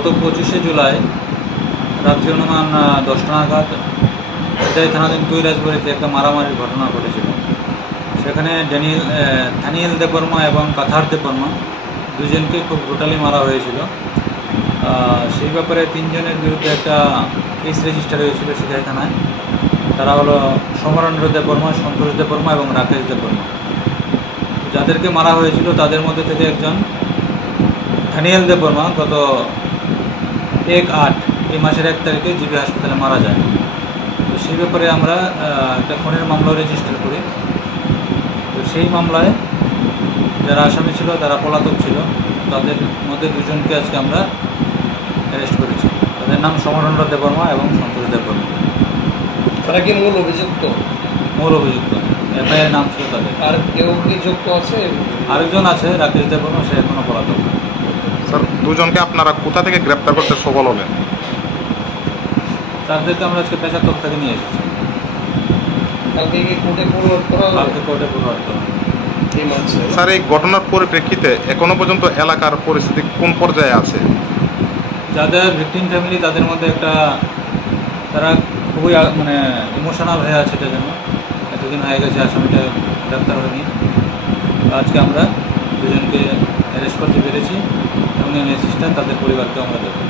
গত 25শে জুলাই রাত্রি অনুমান 10টা নাগাদ এটাই থানাধীন কৈলাসবাড়িতে একটা মারামারির ঘটনা ঘটেছিল। সেখানে দানিয়েল দেববর্মা এবং কাথার দেববর্মা দুজনকে খুব ব্রুটালি মারা হয়েছিল। সেই ব্যাপারে 3 জনের বিরুদ্ধে একটা কেস রেজিস্টার হয়েছিল সিকাই থানায়। তারা হলো সমরেন্দ্র দেববর্মা, সন্তোষ দেববর্মা এবং রাকেশ দেববর্মা। যাদেরকে মারা হয়েছিল তাদের মধ্যে থেকে একজন দানিয়েল দেববর্মা গত 1/8 এই মাসের 1 তারিখে জিবি হাসপাতালে মারা যায়। তো সেই ব্যাপারে আমরা একটা খুনের মামলা রেজিস্টার করি। তো সেই মামলায় যারা আসামি ছিল তারা পলাতক ছিল। তাদের মধ্যে 2 জনকে আজকে আমরা অ্যারেস্ট করেছি। তাদের নাম সমরেন্দ্র দেববর্মা এবং সন্তোষ দেববর্মা। তারা কি মূল অভিযুক্ত? মূল অভিযুক্ত, এফআইআর নাম ছিল তাদের। আর কেউ কি যুক্ত আছে? আরেকজন আছে রাকেশ দেববর্মা, সে এখনো পলাতক। স্যার, 2 জনকে আপনারা কোথা থেকে গ্রেপ্তার করতে সফল হলেন? তাদেরকে আমরা আজকে পেশাতক থেকে নিয়ে এসেছি। কালকে কি কোর্টে ফরওয়ার্ড করা হবে? কালকে কোর্টে ফরওয়ার্ড করা হবে। স্যার, এই ঘটনার পরিপ্রেক্ষিতে এখনো পর্যন্ত এলাকার পরিস্থিতি কোন পর্যায়ে আছে? যাদের ভিকটিম ফ্যামিলি তাদের মধ্যে একটা তারা খুবই ইমোশনাল হয়ে আছে। এটার জন্য এতদিন হয়ে গেছে আসামিটা গ্রেপ্তার হয়নি। আজকে আমরা 2 জনকে অ্যারেস্ট করতে পেরেছি এবং অ্যাসিস্ট্যান্ট তাদের পরিবারকে আমরা দেবো।